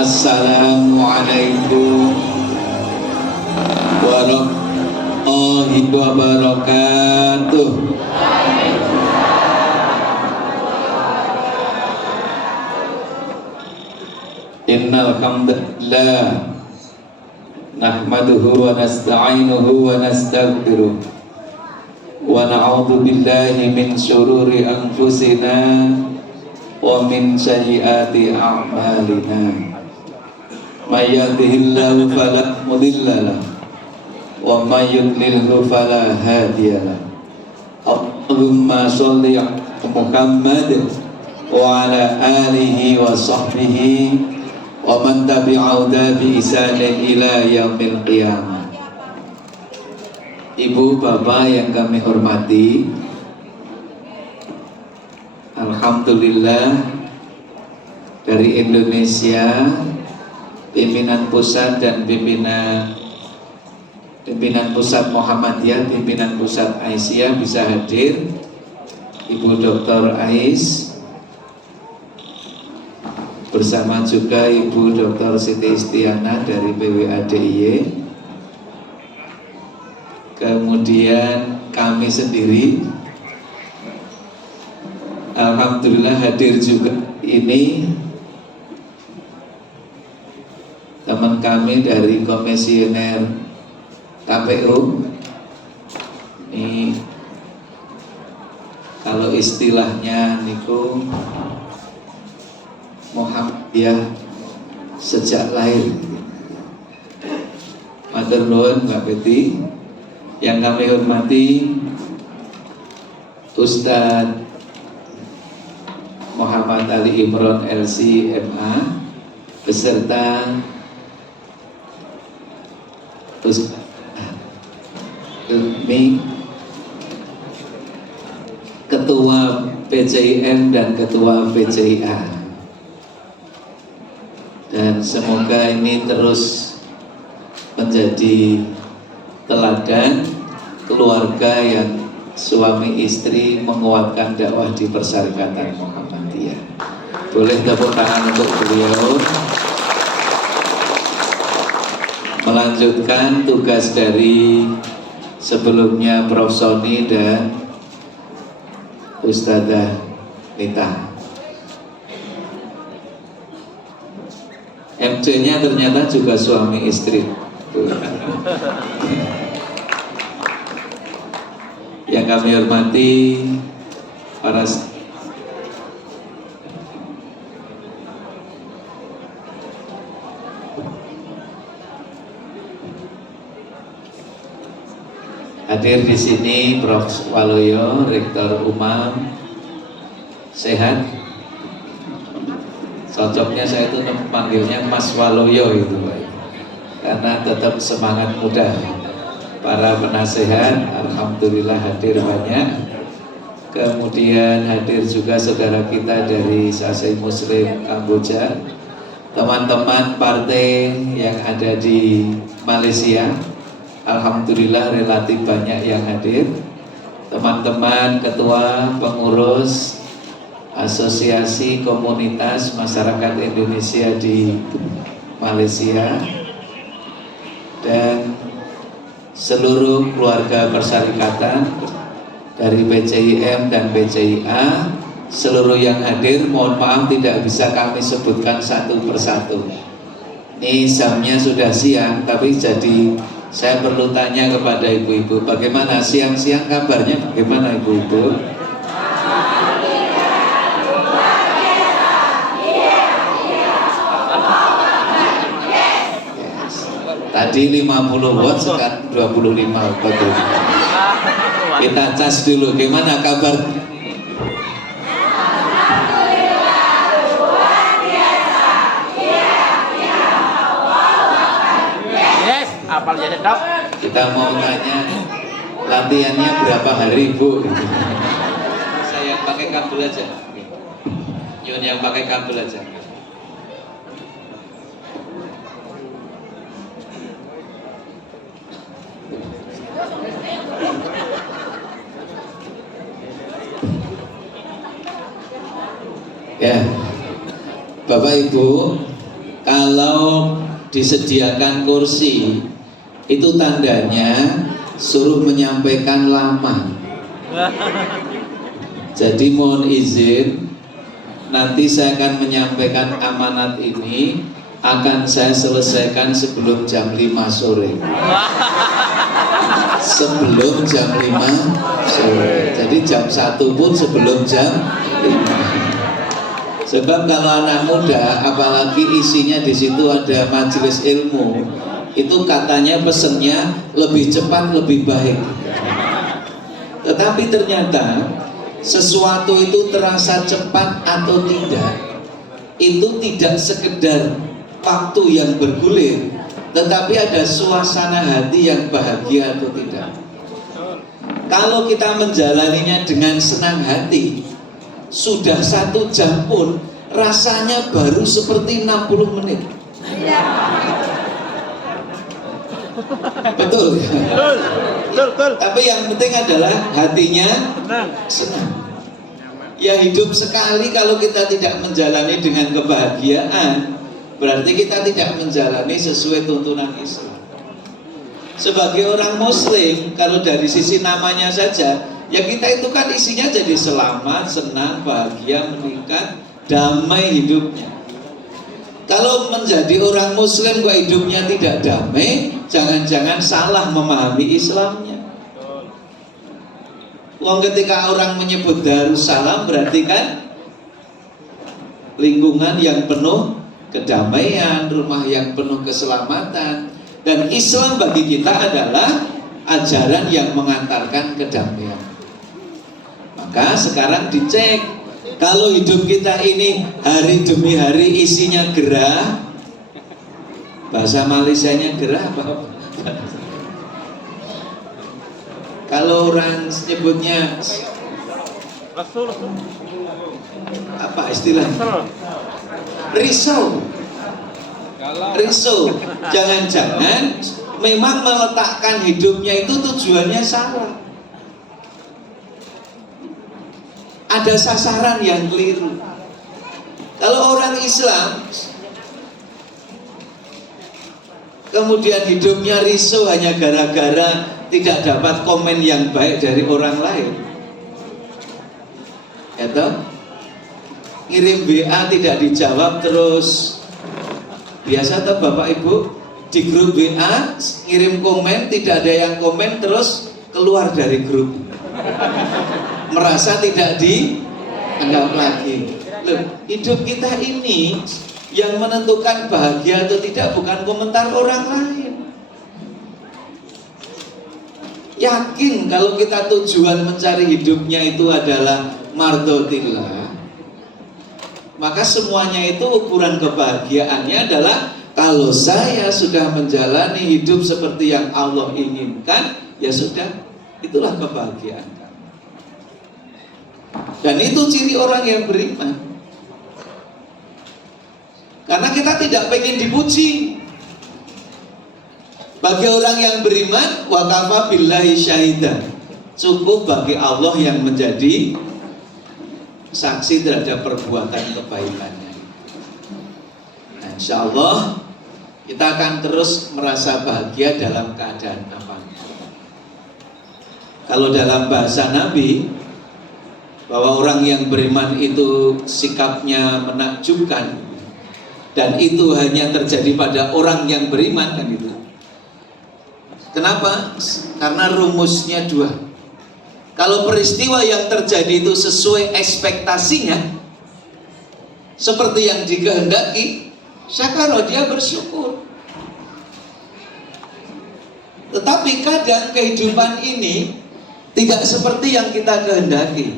Assalamualaikum warahmatullahi wabarakatuh. Innal hamdalillah nahmaduhu wa nasta'inuhu wa nastaghfiruh wa na'udzu billahi min syururi anfusina wa min sayyiati a'malina. May yahdihillahu fala mudilla lahu wa may yudlilhu fala hadiya lahu. Allahumma shalli 'ala Muhammad wa ala alihi wa sahbihi wa man tabi'ahu bi ihsanin ila yaumil qiyamah. Ibu bapak yang kami hormati, alhamdulillah dari Indonesia, pimpinan pusat dan pimpinan pusat Muhammadiyah, pimpinan pusat Aisyah bisa hadir. Ibu Dr. Ais bersama juga Ibu Dr. Siti Istiana dari PWADIY, kemudian kami sendiri alhamdulillah hadir juga. Ini teman kami dari komisioner KPU. Ini kalau istilahnya niku Muhammadiyah sejak lahir. Matur nuwun Mbak Betty. Yang kami hormati Ustadz Muhammad Ali Imron LC MA beserta Ustadz Ketua PCIM dan Ketua PCIA. Dan semoga ini terus menjadi teladan keluarga yang suami istri menguatkan dakwah di Persyarikatan Muhammadiyah. Boleh tepuk tangan untuk beliau. Melanjutkan tugas dari sebelumnya Prof. Soni dan Ustadzah Nita. MC-nya ternyata juga suami istri. Yang kami hormati para hadir di sini Prof. Waluyo, Rektor Umam. Sehat? Cocoknya saya itu panggilnya Mas Waluyo itu, Pak, karena tetap semangat muda. Para penasehat alhamdulillah hadir banyak. Kemudian hadir juga saudara kita dari Sasei Muslim Kamboja, teman-teman partai yang ada di Malaysia alhamdulillah relatif banyak yang hadir. Teman-teman ketua pengurus Asosiasi Komunitas Masyarakat Indonesia di Malaysia dan seluruh keluarga persyarikatan dari PCIM dan PCIA, seluruh yang hadir, mohon maaf tidak bisa kami sebutkan satu persatu. Ini jamnya sudah siang, tapi jadi saya perlu tanya kepada ibu-ibu, bagaimana siang-siang kabarnya, bagaimana ibu-ibu? Tadi 50 watt, sekarang 25 watt. Kita cas dulu, gimana kabar? Yes, apal jadi dok. Kita mau tanya latihannya berapa hari, Bu? Saya yang pakai kabel aja. Yun yang pakai kabel aja. Ya, Bapak Ibu, kalau Kalau disediakan kursi, itu tandanya suruh menyampaikan lama. Jadi mohon izin, nanti saya akan menyampaikan amanat ini akan saya selesaikan sebelum jam 5 sore. Sebelum jam 5 sore. Jadi jam 1 pun sebelum jam 5. Sebab kalau anak muda, apalagi isinya di situ ada majelis ilmu, itu katanya pesennya lebih cepat lebih baik. Tetapi ternyata sesuatu itu terasa cepat atau tidak, itu tidak sekedar waktu yang bergulir, tetapi ada suasana hati yang bahagia atau tidak. Kalau kita menjalaninya dengan senang hati, sudah 1 jam pun rasanya baru seperti 60 menit. Betul ya? Betul. Tapi yang penting adalah hatinya senang. Ya hidup sekali kalau kita tidak menjalani dengan kebahagiaan, berarti kita tidak menjalani sesuai tuntunan Islam. Sebagai orang Muslim, kalau dari sisi namanya saja, ya kita itu kan isinya jadi selamat, senang, bahagia, meningkat, damai hidupnya. Kalau menjadi orang Muslim kok hidupnya tidak damai, jangan-jangan salah memahami Islamnya. Wong ketika orang menyebut Darussalam berarti kan lingkungan yang penuh kedamaian, rumah yang penuh keselamatan. Dan Islam bagi kita adalah ajaran yang mengantarkan kedamaian. Maka sekarang dicek, kalau hidup kita ini hari demi hari isinya gerah, bahasa Malaysianya gerah apa? Kalau orang sebutnya apa istilahnya? Risau. Risau. Jangan-jangan memang meletakkan hidupnya itu tujuannya salah. Ada sasaran yang keliru. Kalau orang Islam kemudian hidupnya risau hanya gara-gara tidak dapat komen yang baik dari orang lain, atau ngirim WA tidak dijawab terus. Biasa tuh Bapak Ibu di grup WA ngirim komen tidak ada yang komen terus keluar dari grup, merasa tidak dianggap lagi. Loh, hidup kita ini yang menentukan bahagia atau tidak bukan komentar orang lain. Yakin kalau kita tujuan mencari hidupnya itu adalah mardhotillah, maka semuanya itu ukuran kebahagiaannya adalah kalau saya sudah menjalani hidup seperti yang Allah inginkan, ya sudah, itulah kebahagiaan. Dan itu ciri orang yang beriman. Karena kita tidak pengen dipuji. Bagi orang yang beriman, wa kafa billahi syahidan, cukup bagi Allah yang menjadi saksi terhadap perbuatan kebaikannya. Nah, insya Allah kita akan terus merasa bahagia dalam keadaan apa. Kalau dalam bahasa Nabi, bahwa orang yang beriman itu sikapnya menakjubkan, dan itu hanya terjadi pada orang yang beriman, kan itu. Kenapa? Karena rumusnya 2. Kalau peristiwa yang terjadi itu sesuai ekspektasinya, seperti yang dikehendaki, syakara, dia bersyukur. Tetapi kadang kehidupan ini tidak seperti yang kita kehendaki.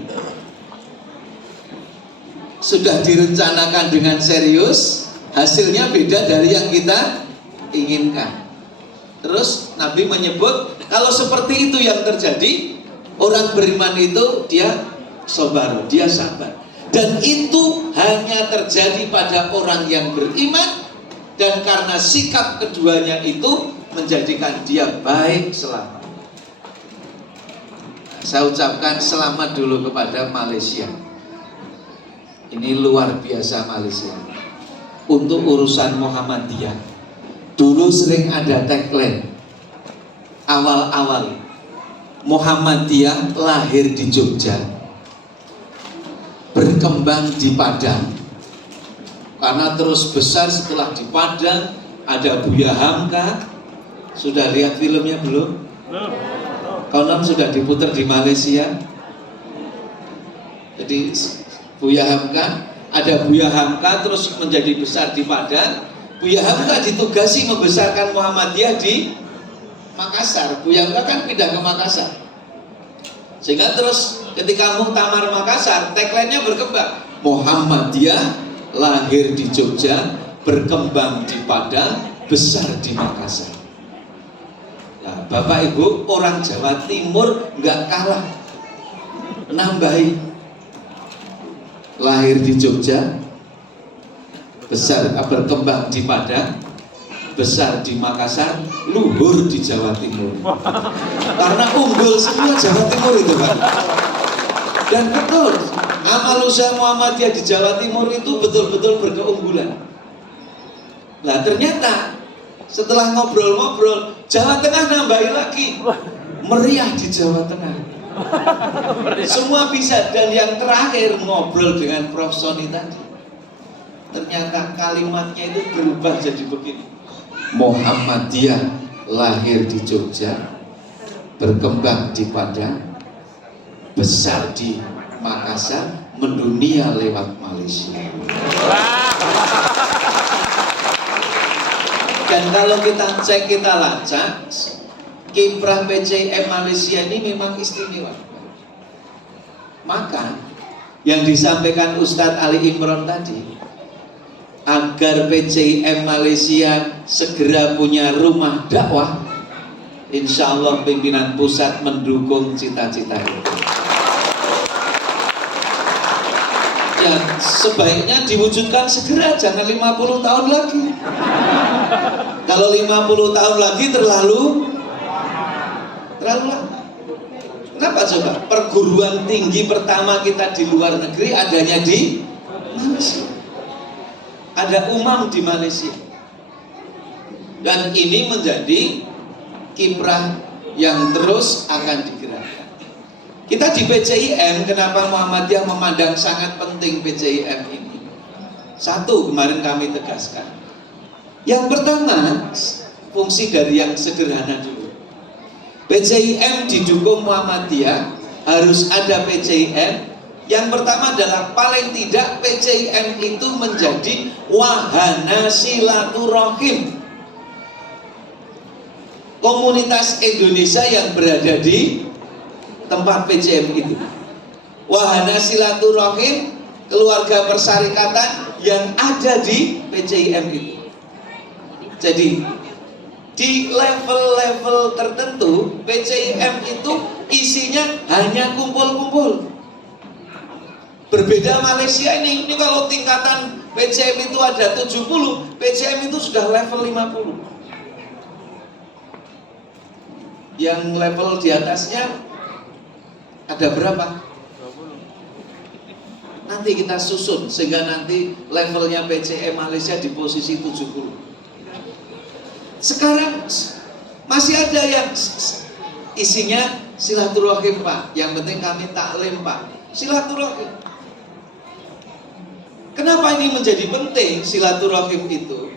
Sudah direncanakan dengan serius, hasilnya beda dari yang kita inginkan. Terus Nabi menyebut kalau seperti itu yang terjadi, orang beriman itu dia sabar, dia sabar. Dan itu hanya terjadi pada orang yang beriman, dan karena sikap keduanya itu menjadikan dia baik selamat. Saya ucapkan selamat dulu kepada Malaysia. Ini luar biasa Malaysia. untuk urusan Muhammadiyah. Dulu sering ada tagline awal-awal, Muhammadiyah lahir di Jogja, berkembang di Padang, karena terus besar setelah di Padang ada Buya Hamka. Sudah lihat filmnya belum? Konon sudah diputar di Malaysia. Jadi Buya Hamka, ada Buya Hamka terus menjadi besar di Padang. Buya Hamka ditugasi membesarkan Muhammadiyah di Makassar. Buya Hamka kan pindah ke Makassar. Sehingga terus ketika Muktamar Makassar, tagline-nya berkembang. Muhammadiyah lahir di Jogja, berkembang di Padang, besar di Makassar. Nah, Bapak Ibu, orang Jawa Timur nggak kalah, nambahi. Lahir di Jogja, besar berkembang di Padang, besar di Makassar, luhur di Jawa Timur. Karena unggul semua Jawa Timur itu kan. Dan betul, amal usaha Muhammadiyah di Jawa Timur itu betul-betul berkeunggulan. Nah ternyata setelah ngobrol-ngobrol, Jawa Tengah nambahi lagi, meriah di Jawa Tengah. Semua bisa. Dan yang terakhir ngobrol dengan Prof. Soni tadi, ternyata kalimatnya itu berubah jadi begini. Muhammadiyah lahir di Jogja, berkembang di Padang, besar di Makassar, mendunia lewat Malaysia. Dan kalau kita cek, kita lacak, kiprah PCIM Malaysia ini memang istimewa. Maka yang disampaikan Ustadz Ali Imron tadi, agar PCIM Malaysia segera punya rumah dakwah, insya Allah pimpinan pusat mendukung cita-cita itu. Ya sebaiknya diwujudkan segera, jangan 50 tahun lagi. Kalau 50 tahun lagi terlalu lama. Kenapa coba? Perguruan tinggi pertama kita di luar negeri adanya di Malaysia. Ada UMAM di Malaysia. Dan ini menjadi kiprah yang terus akan digerakkan. Kita di PCIM, kenapa Muhammadiyah memandang sangat penting PCIM ini? Satu, kemarin kami tegaskan. Yang pertama, fungsi dari yang sederhana dulu. PCIM didukung Muhammadiyah, harus ada PCIM. Yang pertama adalah paling tidak PCIM itu menjadi wahana silaturahim komunitas Indonesia yang berada di tempat PCIM itu. Wahana silaturahim keluarga persyarikatan yang ada di PCIM itu. Jadi di level-level tertentu PCIM itu isinya hanya kumpul-kumpul. Berbeda Malaysia ini kalau tingkatan PCIM itu ada 70, PCIM itu sudah level 50. Yang level di atasnya ada berapa? 20. Nanti kita susun sehingga nanti levelnya PCIM Malaysia di posisi 70. Sekarang masih ada yang isinya silaturahim Pak, yang penting kami taklim Pak, silaturahim. Kenapa ini menjadi penting silaturahim itu?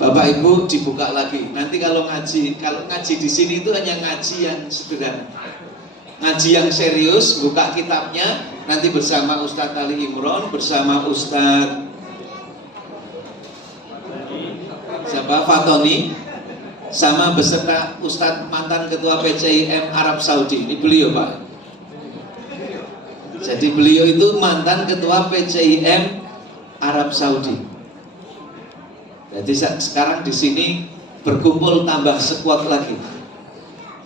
Bapak Ibu dibuka lagi. Nanti kalau ngaji di sini itu hanya ngaji yang sederhana. Ngaji yang serius, buka kitabnya nanti bersama Ustadz Ali Imron, bersama Ustadz siapa? Fatoni, sama beserta Ustadz mantan Ketua PCIM Arab Saudi. Ini beliau Pak. Jadi beliau itu mantan Ketua PCIM Arab Saudi. Jadi sekarang di sini berkumpul tambah sekuat lagi.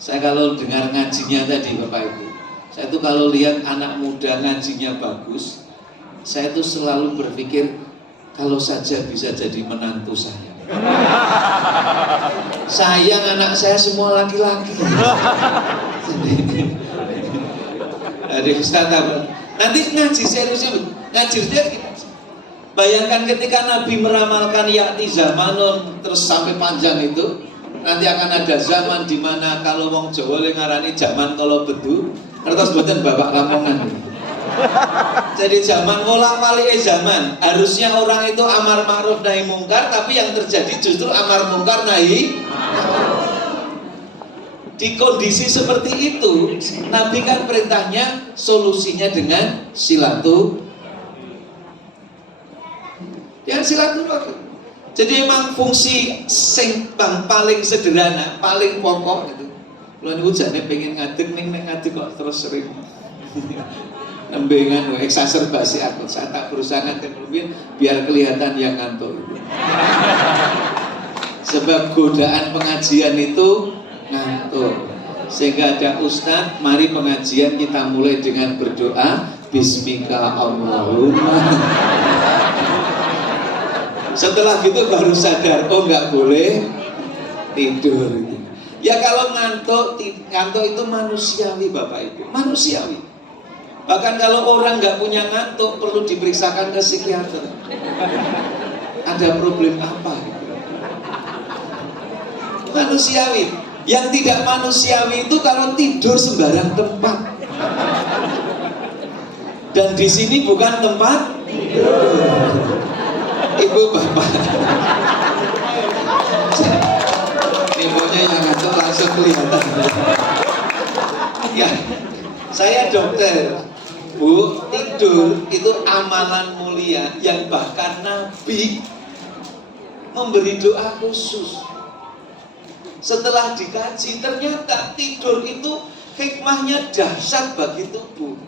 Saya kalau dengar ngajinya tadi Bapak Ibu, saya tuh kalau lihat anak muda ngajinya bagus, saya tuh selalu berpikir kalau saja bisa jadi menantu saya. Sayang anak saya semua laki-laki. Jadi Ustaz, nanti ngaji serius, ngaji serius. Bayangkan ketika Nabi meramalkan yakti zamanun terus sampai panjang itu, nanti akan ada zaman di mana kalau wong Jawa ngarani zaman kalau bedu, kertas boten babak lamongan. Jadi zaman wolak-walik zaman, harusnya orang itu amar ma'ruf nahi mungkar, tapi yang terjadi justru amar mungkar nahi. Di kondisi seperti itu, Nabi kan perintahnya solusinya dengan silaturahim. Jadi memang fungsi paling sederhana, paling pokok itu. Kalau niku jane pengen ngadeg ning ngadeg kok terus sering nembengan eksaserbasi aku. Saya tak berusaha ngadeg biar kelihatan yang ngantuk. Sebab godaan pengajian itu ngantuk. Sehingga ada ustadz, mari pengajian kita mulai dengan berdoa Bismika Allahumma. Setelah gitu baru sadar, oh nggak boleh tidur. Ya kalau ngantuk itu manusiawi Bapak Ibu, manusiawi. Bahkan kalau orang nggak punya ngantuk perlu diperiksakan ke psikiater. Ada problem apa? Manusiawi. Yang tidak manusiawi itu kalau tidur sembarang tempat. Dan di sini bukan tempat tidur. Ibu bapak, ibunya yang ngantuk langsung kelihatan. Ya, saya dokter, Bu. Tidur itu amalan mulia yang bahkan Nabi memberi doa khusus. Setelah dikaji, ternyata tidur itu hikmahnya dahsyat bagi tubuh.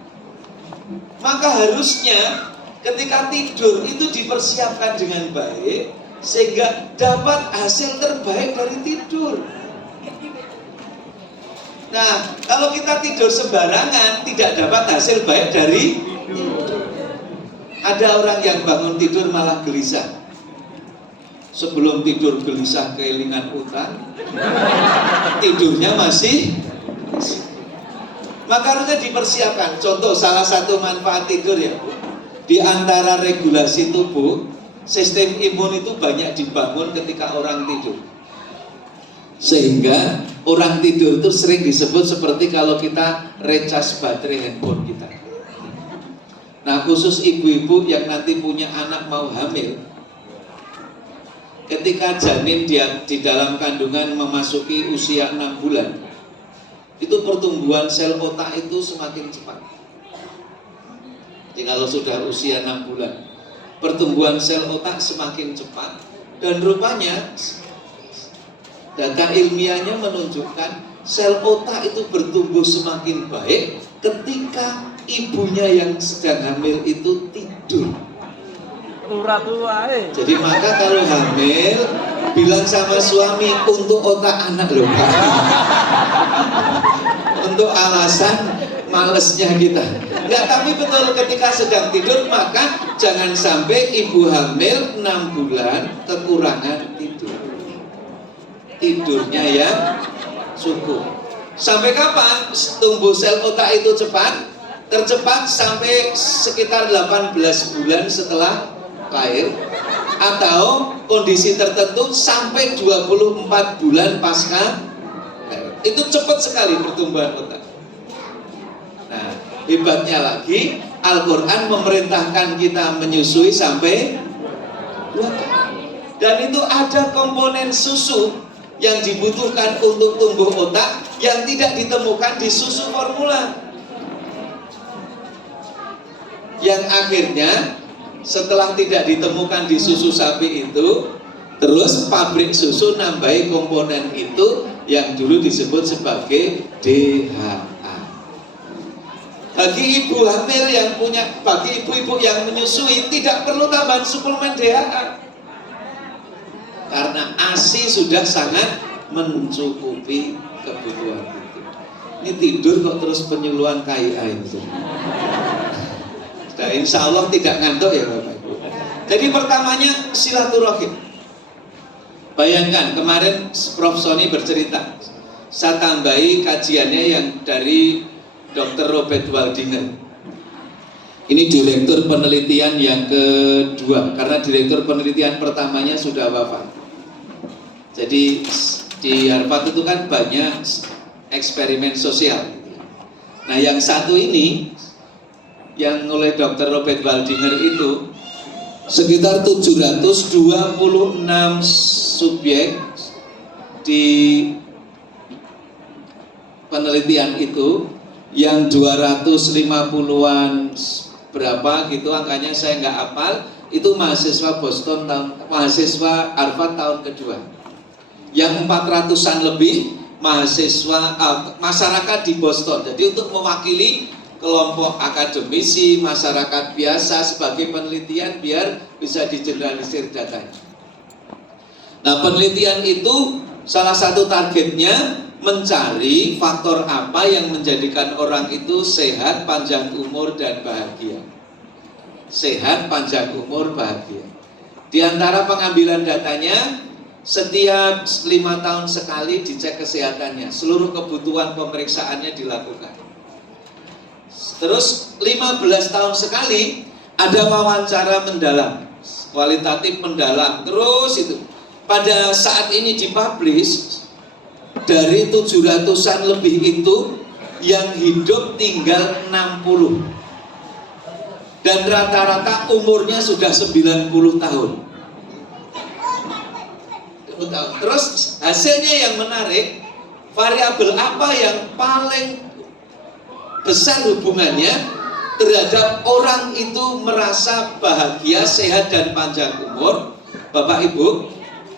Maka harusnya ketika tidur itu dipersiapkan dengan baik sehingga dapat hasil terbaik dari tidur. Nah, kalau kita tidur sembarangan tidak dapat hasil baik dari tidur. Ada orang yang bangun tidur malah gelisah. Sebelum tidur gelisah keelingan utang, tidurnya masih. Maka harusnya dipersiapkan. Contoh salah satu manfaat tidur ya Bu, di antara regulasi tubuh, sistem imun itu banyak dibangun ketika orang tidur. Sehingga orang tidur itu sering disebut seperti kalau kita recharge baterai handphone kita. Nah, khusus ibu-ibu yang nanti punya anak mau hamil, ketika janin dia di dalam kandungan memasuki usia 6 bulan, itu pertumbuhan sel otak itu semakin cepat. Jadi kalau sudah usia 6 bulan, pertumbuhan sel otak semakin cepat. Dan rupanya data ilmiahnya menunjukkan sel otak itu bertumbuh semakin baik ketika ibunya yang sedang hamil itu tidur. Jadi maka kalau hamil bilang sama suami untuk otak anak loh Pak. Untuk alasan malesnya kita. Enggak, tapi betul ketika sedang tidur maka jangan sampai ibu hamil 6 bulan kekurangan tidur. Tidurnya yang cukup. Sampai kapan tumbuh sel otak itu cepat? Tercepat sampai sekitar 18 bulan setelah lahir, atau kondisi tertentu sampai 24 bulan pasca. Itu cepat sekali pertumbuhan otak. Nah, hebatnya lagi Al-Quran memerintahkan kita menyusui sampai 2 tahun. Dan itu ada komponen susu yang dibutuhkan untuk tumbuh otak yang tidak ditemukan di susu formula. Yang akhirnya setelah tidak ditemukan di susu sapi itu, terus pabrik susu nambahi komponen itu yang dulu disebut sebagai DHA. Bagi ibu hamil yang punya, bagi ibu-ibu yang menyusui tidak perlu tambahan suplemen DHA karena ASI sudah sangat mencukupi kebutuhan itu. Ini tidur kok terus penyuluhan KIA itu. Nah, insya Allah tidak ngantuk ya Bapak Ibu. Jadi pertamanya silaturahim. Bayangkan kemarin Prof. Sony bercerita, saya tambahi kajiannya yang dari Dr. Robert Waldinger. Ini direktur penelitian yang kedua, karena direktur penelitian pertamanya sudah wafat. Jadi di Harvard itu kan banyak eksperimen sosial. Nah yang satu ini, yang oleh Dr. Robert Waldinger itu, sekitar 726 subjek di penelitian itu, yang 250-an berapa gitu angkanya saya nggak hafal, itu mahasiswa Boston mahasiswa Harvard tahun kedua. Yang 400-an lebih mahasiswa masyarakat di Boston. Jadi untuk mewakili kelompok akademisi, masyarakat biasa sebagai penelitian biar bisa digeneralisir datanya. Nah, penelitian itu salah satu targetnya mencari faktor apa yang menjadikan orang itu sehat, panjang umur, dan bahagia. Sehat, panjang umur, bahagia. Di antara pengambilan datanya, setiap 5 tahun sekali dicek kesehatannya, seluruh kebutuhan pemeriksaannya dilakukan. Terus 15 tahun sekali ada wawancara mendalam, kualitatif mendalam, terus itu. Pada saat ini dipublish, dari 700-an lebih itu yang hidup tinggal 60. Dan rata-rata umurnya sudah 90 tahun. Terus hasilnya yang menarik, variabel apa yang paling besar hubungannya terhadap orang itu merasa bahagia, sehat, dan panjang umur? Bapak Ibu,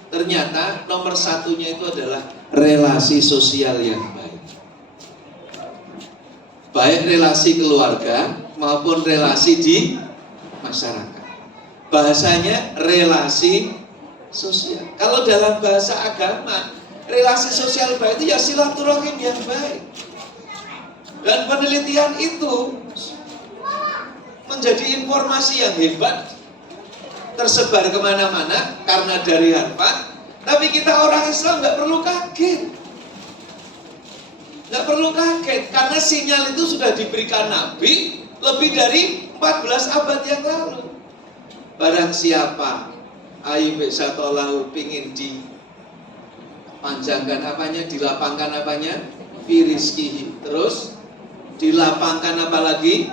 ternyata nomor satunya itu adalah relasi sosial yang baik. Baik relasi keluarga maupun relasi di masyarakat. Bahasanya relasi sosial. Kalau dalam bahasa agama, relasi sosial baik itu ya silaturahim yang baik. Dan penelitian itu menjadi informasi yang hebat, tersebar kemana-mana karena dari Harvard. Tapi kita orang Islam nggak perlu kaget, nggak perlu kaget karena sinyal itu sudah diberikan Nabi lebih dari 14 abad yang lalu. Barang siapa ayu besatolahu pingin dipanjangkan apanya, dilapangkan apanya, firizkihi, terus dilapangkan apa lagi,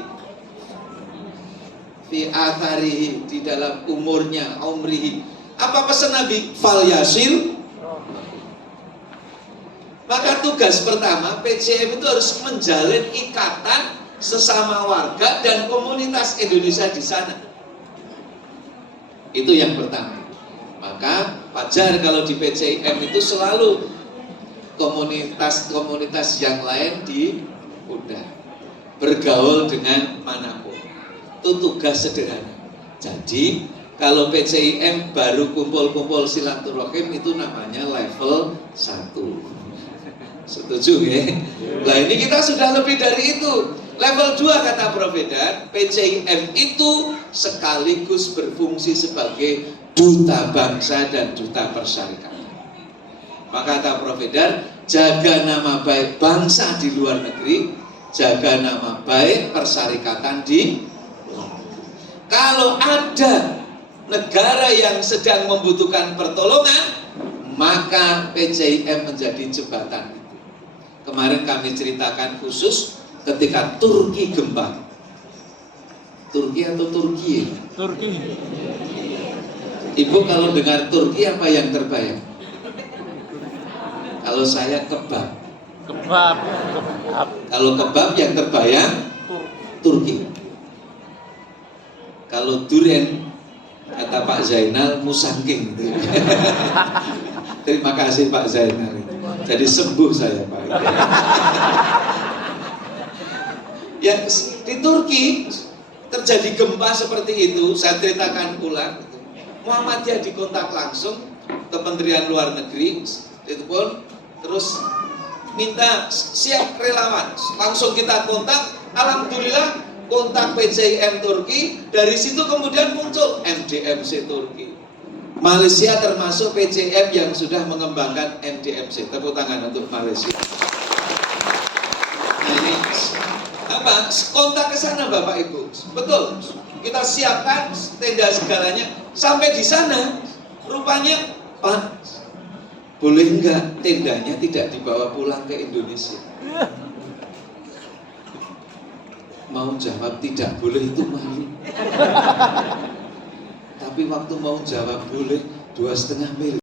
fi atharihi, di dalam umurnya, umrihi. Apa pesan Nabi? Fal yasil. Maka tugas pertama PCM itu harus menjalin ikatan sesama warga dan komunitas Indonesia di sana. Itu yang pertama. Maka wajar kalau di PCM itu selalu komunitas-komunitas yang lain diundang, bergaul dengan manapun. Itu tugas sederhana. Jadi kalau PCIM baru kumpul-kumpul silaturahim itu namanya level 1. Setuju ya? Nah ini kita sudah lebih dari itu. Level 2 kata Prof. Vedan, PCIM itu sekaligus berfungsi sebagai duta bangsa dan duta persyarikatan. Maka kata Prof. Vedan, jaga nama baik bangsa di luar negeri, jaga nama baik persyarikatan di luar negeri. Kalau ada negara yang sedang membutuhkan pertolongan, maka PCIM menjadi jembatan. Kemarin kami ceritakan khusus ketika Turki gempa. Turki atau Turki? Turki. Ibu kalau dengar Turki apa yang terbayang? Kalau saya kebab. Kebab. Kalau kebab yang terbayang Turki. Kalau durian, kata Pak Zainal, musangking. Terima kasih Pak Zainal. Jadi sembuh saya Pak. Ya di Turki terjadi gempa seperti itu. Saya ceritakan ulang. Muhammadiyah dikontak langsung Kementerian Luar Negeri, itu pun terus minta siap relawan. Langsung kita kontak. Alhamdulillah kontak PCIM Turki, dari situ kemudian muncul MDMC Turki. Malaysia termasuk PCIM yang sudah mengembangkan MDMC. Tepuk tangan untuk Malaysia. Nah, ini apa? apa? Kontak ke sana Bapak Ibu. Betul. Kita siapkan tenda segalanya. Sampai di sana, rupanya Pak, boleh enggak tendanya tidak dibawa pulang ke Indonesia? Mau jawab tidak boleh itu malu. Tapi waktu mau jawab boleh 2,5 miliar.